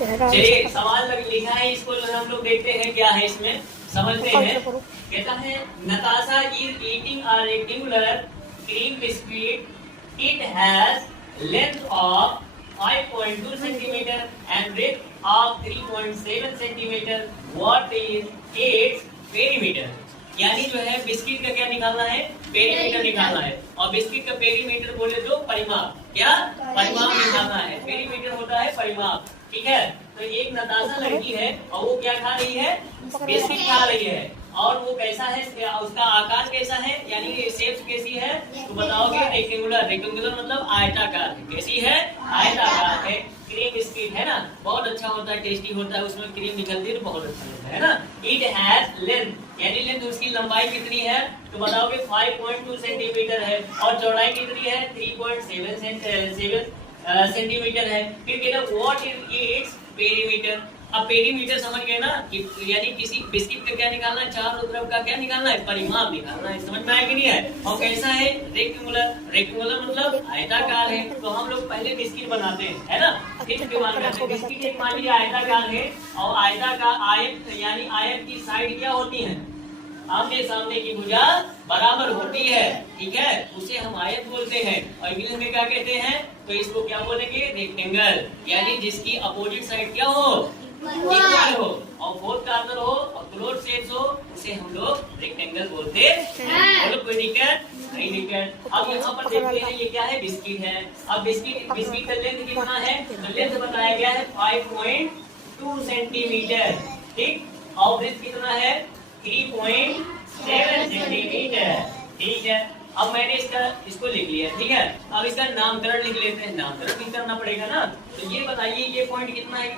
चलिए सवाल लिखा है इसको हम लोग देखते हैं क्या है इसमें, समझते हैं। कहता है Natasha is eating a rectangular cream biscuit, it has length of 5.2 centimetre and breadth of 3.7 centimetre, what is its perimeter. यानी जो है बिस्किट का क्या निकालना है, पेरीमीटर निकालना है। और बिस्किट का पेरीमीटर बोले तो परिमाप, क्या परिमाप निकालना है। पेरीमीटर होता है परिमाप, ठीक है। तो एक नताशा लड़की है और वो क्या खा रही है, बिस्किट खा रही है। और वो कैसा है, उसका आकार कैसा है, यानी शेप कैसी है, तो बताओगे रेक्टेंगुलर। रेक्टेंगुलर मतलब आयताकार, कैसी है, आयताकार है। क्रीम बिस्किट है ना, बहुत अच्छा होता है, टेस्टी होता है, उसमें क्रीम निकलती है तो बहुत अच्छा होता है ना। इट हैज लेंथ, यानी लेंथ उसकी लंबाई कितनी है, तो बताओगे 5.2 सेंटीमीटर है। और चौड़ाई कितनी है, 3.7 सेंटीमीटर है। फिर कहता है व्हाट इज इट्स पेरीमीटर। अब पेरीमीटर समझ गए ना, यानी किसी बिस्किट का क्या निकालना है, चारों तरफ का क्या निकालना है, परिमाप निकालना है। समझ में आया कि नहीं है। और कैसा है, रेक्टेंगुलर। रेक्टेंगुलर मतलब आयताकार है। तो हम लोग पहले बिस्किट बनाते हैं, है ना। फिर बिस्किट एक मान लीजिए आयताकार है, और आयताकार आयत यानी आयत की साइड क्या होती है, आमने सामने की भुजा बराबर होती है, ठीक है। उसे हम आयत बोलते हैं। और इंग्लिश में क्या कहते हैं, तो इसको क्या बोलेंगे, रेक्टेंगल। यानी जिसकी अपोजिट साइड क्या हो, इक्वल हो, और फोर्थ कॉर्नर हो और क्लोज शेप्स हो, उसे हम लोग रेक्टेंगल बोलते हैं। बोलो कोई दिक्कत नहीं, दिक्कत। अब यहाँ पर देखते हैं ये क्या है, बिस्किट है। अब बिस्किट का लेंथ कितना है, तो लेंथ बताया गया है 5.2 सेंटीमीटर, ठीक। और ब्रेथ कितना है, 3.7 सेंटीमीटर, ठीक है। अब मैंने इसको लिख लिया, ठीक है। अब इसका नामकरण लिख लेते हैं, नामकरण भी करना पड़ेगा ना। तो ये बताइए ये पॉइंट कितना है,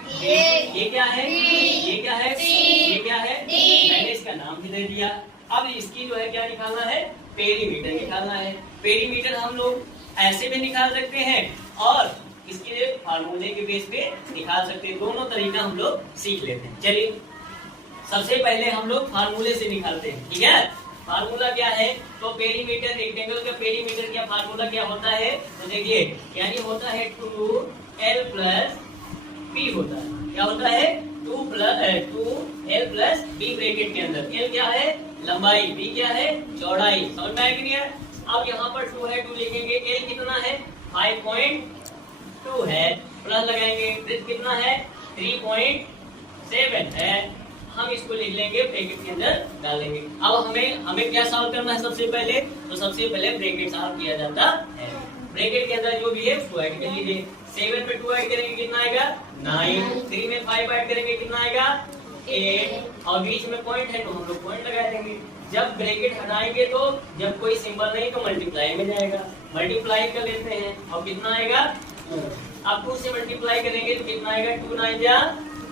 ये क्या है, ये क्या है, ये क्या है, मैंने इसका नाम भी दे दिया। अब इसकी जो है क्या निकालना है, पेरीमीटर निकालना है। पेरीमीटर हम लोग ऐसे भी निकाल सकते हैं और इसके फार्मूले के बेस पे निकाल सकते हैं। दोनों तरीका हम लोग सीख लेते हैं। चलिए सबसे पहले हम लोग फार्मूले से निकालते हैं, ठीक है। फार्मूला क्या है, तो पेरीमीटर, रेक्टेंगल का पेरीमीटर क्या फार्मूला क्या होता है, तो देखिए यानी होता है 2l प्लस b होता है। क्या होता है, 2l प्लस b ब्रैकेट के अंदर। l क्या है, लंबाई, b क्या है, चौड़ाई। समझ में आया कि नहीं है। अब यहाँ पर 2 है, 2 लिखेंगे। l कितना है, 5.2 है, प्लस लगाएंगे। ब्रेथ कितना है, 3.7 है। हम इसको लिख लेंगे, ब्रैकेट के अंदर डालेंगे। अब हमें क्या सॉल्व करना है, सबसे पहले तो सबसे पहले ब्रैकेट सॉल्व किया जाता है। ब्रैकेट के अंदर जो भी है उसको ऐड कर लीजिए। 7 में 2 ऐड करेंगे कितना आएगा, 9। 3 में 5 ऐड करेंगे कितना आएगा, 8। और बीच में पॉइंट है तो हम लोग पॉइंट लगा देंगे। जब ब्रैकेट हटाएंगे तो जब कोई सिंबल नहीं तो मल्टीप्लाई में जाएगा, मल्टीप्लाई कर लेते हैं। और कितना आएगा, 2। अब 2 से मल्टीप्लाई करेंगे तो कितना आएगा, 2 9 जा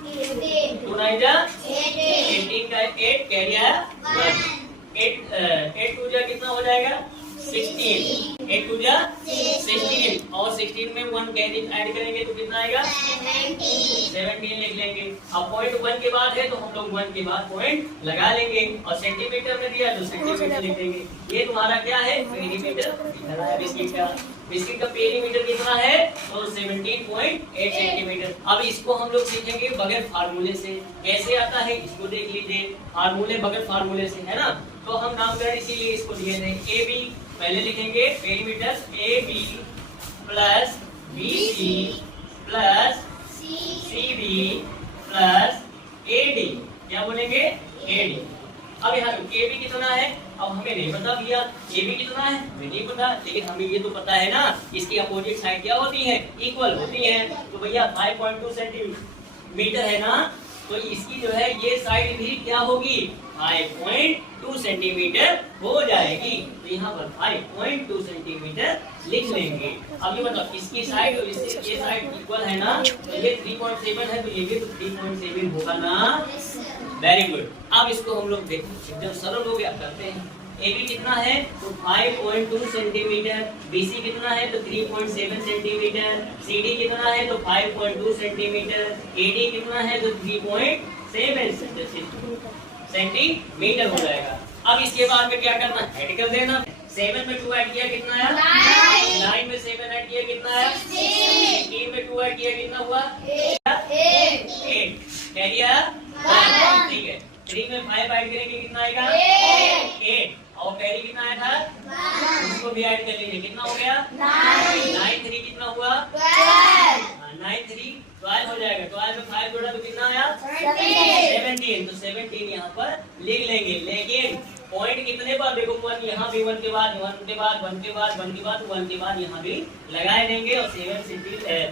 2 9 जा 18 का 8 कैरी आया 1। 8 2 जा कितना हो जाएगा, 16। 8 2 जा 16 और 16 में 1 कैरी ऐड करेंगे तो कितना आएगा, 17 लिख लेंगे। अब पॉइंट 1 के बाद है तो हम लोग 1 के बाद पॉइंट लगा लेंगे। और सेंटीमीटर में दिया तो सेंटीमीटर लिख देंगे। ये तुम्हारा क्या है, पेरीमीटर दिखा है बिस्किट का। बिस्किट का पेरीमीटर कितना है, तो 17.8 सेंटीमीटर। अब इसको हम लोग सीखेंगे बगैर फार्मूले से। कैसे आता है इसको देख लीजिए, फार्मूले बगैर फार्मूले से, है ना। तो हम नामकरण इसीलिए इसको दिए थे। ए बी पहले लिखेंगे, perimeter A B plus B C plus C B plus A D. क्या बोलेंगे, ए डी। अब यहाँ ए बी कितना है, अब हमें नहीं पता भैया ये भी कितना है, हमें नहीं पता। लेकिन हमें ये तो पता है ना, इसकी अपोजिट साइड क्या होती है, इक्वल होती है। तो भैया 5.2 सेंटीमीटर है ना, तो इसकी जो है ये साइड भी क्या होगी, 5.2 सेंटीमीटर हो जाएगी। तो यहाँ पर 5.2 सेंटीमीटर लिख लेंगे। अब ये बताओ इसकी साइड और ये साइड इक्वल है ना, तो ये 3.7 है तो ये भी तो 3.7 होगा ना। Very good. अब इसको हम लोग देखो एकदम सरल हो गया, करते हैं। ए बी कितना है, तो 5.2 सेंटीमीटर। बी सी कितना है, तो 3.7 सेंटीमीटर। सी डी कितना है, तो 5.2 सेंटीमीटर। ए डी कितना है, तो 3.7 सेंटीमीटर हो जाएगा। अब इसके बाद में क्या करना, ऐड कर देना। 7 में 2 ऐड किया कितना है, 9 में 7 ऐड किया कितना है, 16 में 2 ऐड किया कितना हुआ, 8। कैरियर 1, ठीक है। 3 में 5 ऐड करेंगे कितना आएगा 8, और कैरी कितना आया था उसको भी ऐड कर लीजिए, कितना हो गया 9, 3 कितना हुआ 9, 3 12 हो जाएगा। 12 में 5 जोड़ा तो कितना आया 17, तो 17 यहाँ पर लिख लेंगे। लेकिन पॉइंट कितने पर देखो 1 यहाँ भी 1 के बाद 1 के बाद 1 के बाद 1 के बाद 1 के बाद यहाँ भी लगाए देंगे और 17.8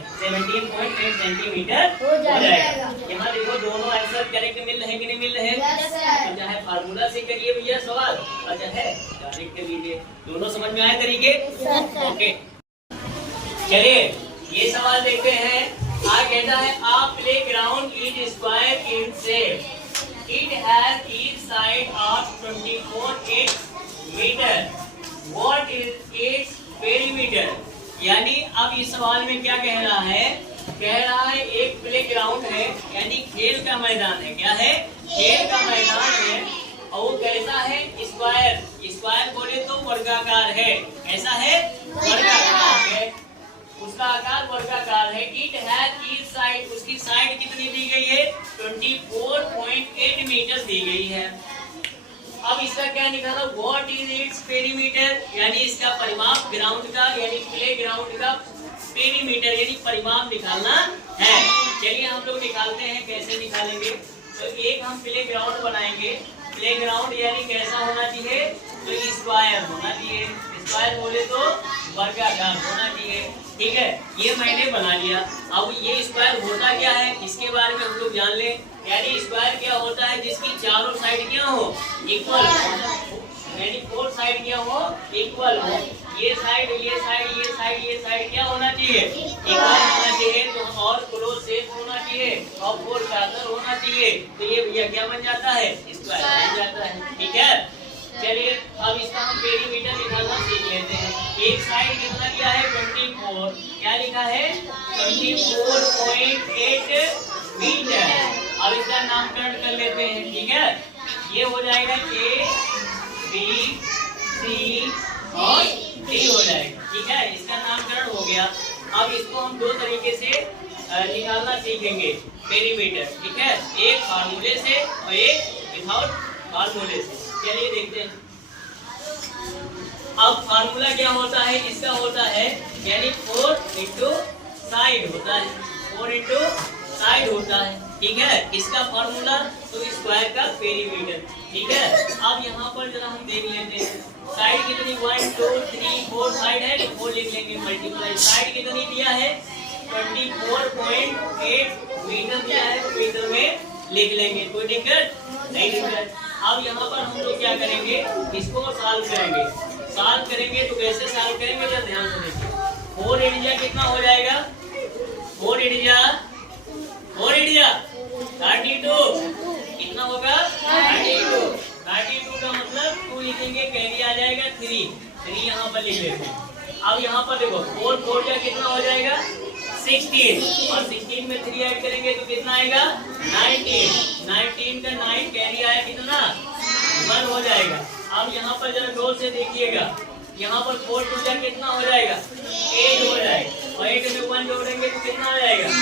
सेंटीमीटर हो जाएगा। यहाँ देखो दोनों आंसर करेक्ट मिल रहे कि नहीं मिल रहे, तो चाहे फार्मूला से करिए भैया सवाल और चाहे डायरेक्ट कर लीजिए, दोनों समझ में आए तरीके। ओके चलिए ये सवाल देखते हैं। कहता है a playground is square in shape, it has each side of 24 metre, what is its perimeter। यानी अब इस सवाल में क्या कह रहा है, कह रहा है एक प्ले ग्राउंड है यानी खेल का मैदान है। क्या है खेल का मैदान है और वो कैसा है स्क्वायर, स्क्वायर बोले तो वर्गाकार है। कैसा है वर्गाकार है, उसका आकार वर्गाकार है। इट हैज ईच साइड, उसकी साइड कितनी दी गई है 24.8 मीटर दी गई है। अब इसका क्या निकाला व्हाट इज इट्स पेरीमीटर, यानी इसका परिमाप ग्राउंड का यानी प्ले ग्राउंड का पेरीमीटर यानी परिमाप निकालना है। चलिए हम लोग निकालते हैं, कैसे निकालेंगे। तो एक हम प्ले ग्राउंड बनाएंगे, प्ले ग्राउंड यानी कैसा होना चाहिए तो स्क्वायर होना चाहिए, स्क्वायर बोले तो वर्गाकार होना चाहिए, ठीक है। ये मैंने बना लिया। अब ये स्क्वायर होता क्या है इसके बारे में हम लोग जान लें। यानी स्क्वायर क्या होता है जिसकी चारों साइड क्या हो इक्वल, यानी 4 साइड क्या हो इक्वल हो। ये साइड ये साइड ये साइड ये साइड क्या होना चाहिए इक्वल होना चाहिए, तो और क्लोज शेप होना चाहिए और 4 चादर होना चाहिए। तो ये भैया क्या बन जाता है स्क्वायर बन जाता है, ठीक है। चलिए अब इसका हम पेरीमीटर निकालना सीख लेते हैं। एक साइड कितना दिया है 24, क्या लिखा है 24.8 मीटर। अब इसका नामकरण कर लेते हैं, ठीक है। ये हो जाएगा A, B, C और D हो जाएगा, ठीक है। इसका नामकरण हो गया। अब इसको हम 2 तरीके से निकालना सीखेंगे पेरीमीटर, ठीक है। एक फार्मूले से और एक विदाउट फार्मूले से। चलिए देखते हैं। अब फार्मूला क्या होता है इसका होता है यानी 4 इंटू साइड होता है, 4 इंटू साइड होता है, ठीक है। इसका फार्मूला तो स्क्वायर का पेरीमीटर, ठीक है। अब यहाँ पर जरा हम देख लेते हैं साइड कितनी 1 2 3 4 साइड है तो 4 लिख लेंगे मल्टीप्लाई। साइड कितनी दिया है 24.8 मीटर दिया है तो मीटर में लिख लेंगे, कोई दिक्कत नहीं दिक्कत। अब यहाँ पर हम लोग क्या करेंगे इसको सॉल्व करेंगे। सॉल्व करेंगे तो कैसे सॉल्व करेंगे जरा ध्यान से देखिए। 4 इंडिया कितना हो जाएगा 4 इंडिया 32 कितना होगा 32 का मतलब 2 लिखेंगे, कैरी आ जाएगा 3 यहाँ पर लिख लेते हैं। अब यहाँ पर देखो 4 का कितना हो जाएगा 16 और 16 में 3 ऐड करेंगे तो कितना आएगा 19 का 9 कैरी आया कितना 1 हो जाएगा। अब यहाँ पर जरा गौर से देखिएगा, यहाँ पर 4 2 का कितना हो जाएगा 8 हो जाएगा और 8 में 1 जोड़ेंगे तो कितना हो जाएगा 9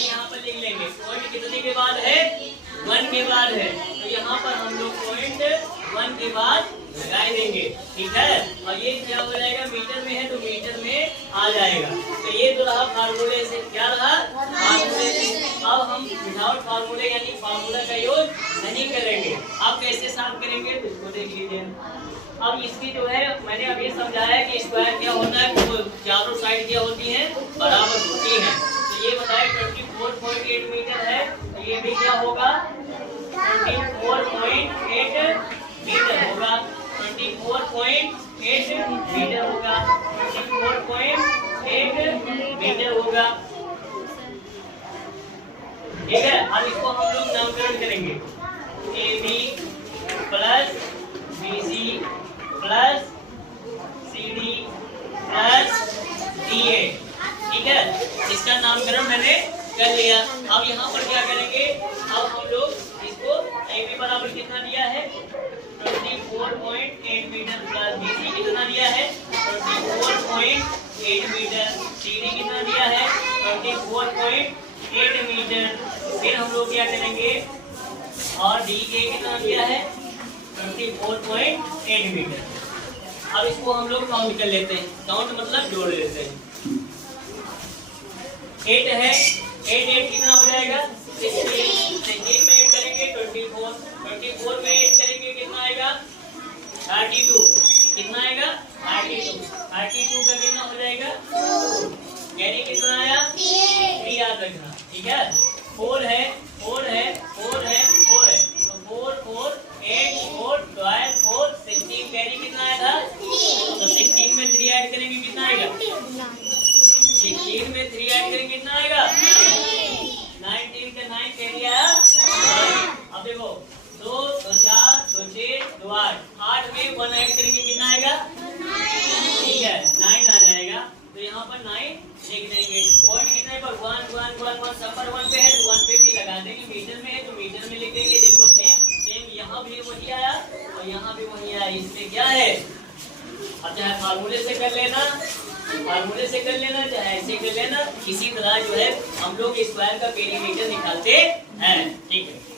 यहाँ पर लिख लेंगे। पॉइंट कितने के बाद है 1 के बाद है, तो यहाँ पर हम लोग पॉइंट 1 के बाद लगा देंगे, ठीक है। और ये क्या हो जाएगा मीटर में है तो मीटर में आ जाएगा। तो ये तो रहा फार्मूले से, क्या रहा फार्मूले से। अब हम विदाउट फार्मूले यानी फार्मूला का यूज नहीं करेंगे। अब कैसे सॉल्व करेंगे तो इसको देख लीजिए। अब इसकी जो है मैंने अभी समझाया कि स्क्वायर क्या होता है, तो चारों साइड क्या होती है बराबर होती है। तो ये बताए 24.8 मीटर है तो ये भी क्या होगा 24.8 मीटर होगा, 24.8 मीटर होगा, 24.8 मीटर होगा, ठीक है। अब इसको हम लोग नामकरण करेंगे AB plus BC plus CD plus DA, ठीक है। इसका नामकरण मैंने कर लिया। अब यहाँ पर क्या करेंगे, अब हम लोग इसको AB बराबर कितना दिया है 24.8 मीटर प्लस BC कितना दिया है 24.8 मीटर, CD कितना दिया है 24.8 मीटर। फिर हम लोग क्या करेंगे, और डी ए कितना दिया है 24.8 मीटर। अब इसको हम लोग काउंट कर लेते हैं, काउंट मतलब जोड़ लेते हैं। 8 है, 8 कितना हो जाएगा 16, 16 में 8 करेंगे 24, 24 में 8 करेंगे कितना आएगा 32, कितना आएगा 32, 32 का कितना हो जाएगा 2, यानी कितना आया 3 याद रखना, ठीक है। 4 है, 4 है, 4 है, 4 है, तो 4 4 8 4 12 4 16, यानी कितना आया था, तो 16 में 3 ऐड करेंगे कितना आएगा, 16 में 3 ऐड करेंगे कितना आएगा 19 का 9 कैरी आया। अब देखो 2 2 4 2 6 2 8, 8 में 1 ऐड करेंगे कितना आएगा, ठीक है 9 आ जाएगा। तो यहाँ पर 9 लिख देंगे। पॉइंट कितने पर 1 1 1 1, सब पर 1 पे है तो 1 पे भी लगा देंगे। मीटर में है तो मीटर में लिख देंगे। देखो सेम सेम यहाँ भी वही आया और यहाँ भी वही आया, इसमें क्या है, अब चाहे फार्मूले से कर लेना, फार्मूले से कर लेना, चाहे ऐसे कर लेना, इसी तरह जो है हम लोग स्क्वायर का पेरीमीटर निकालते हैं, ठीक है।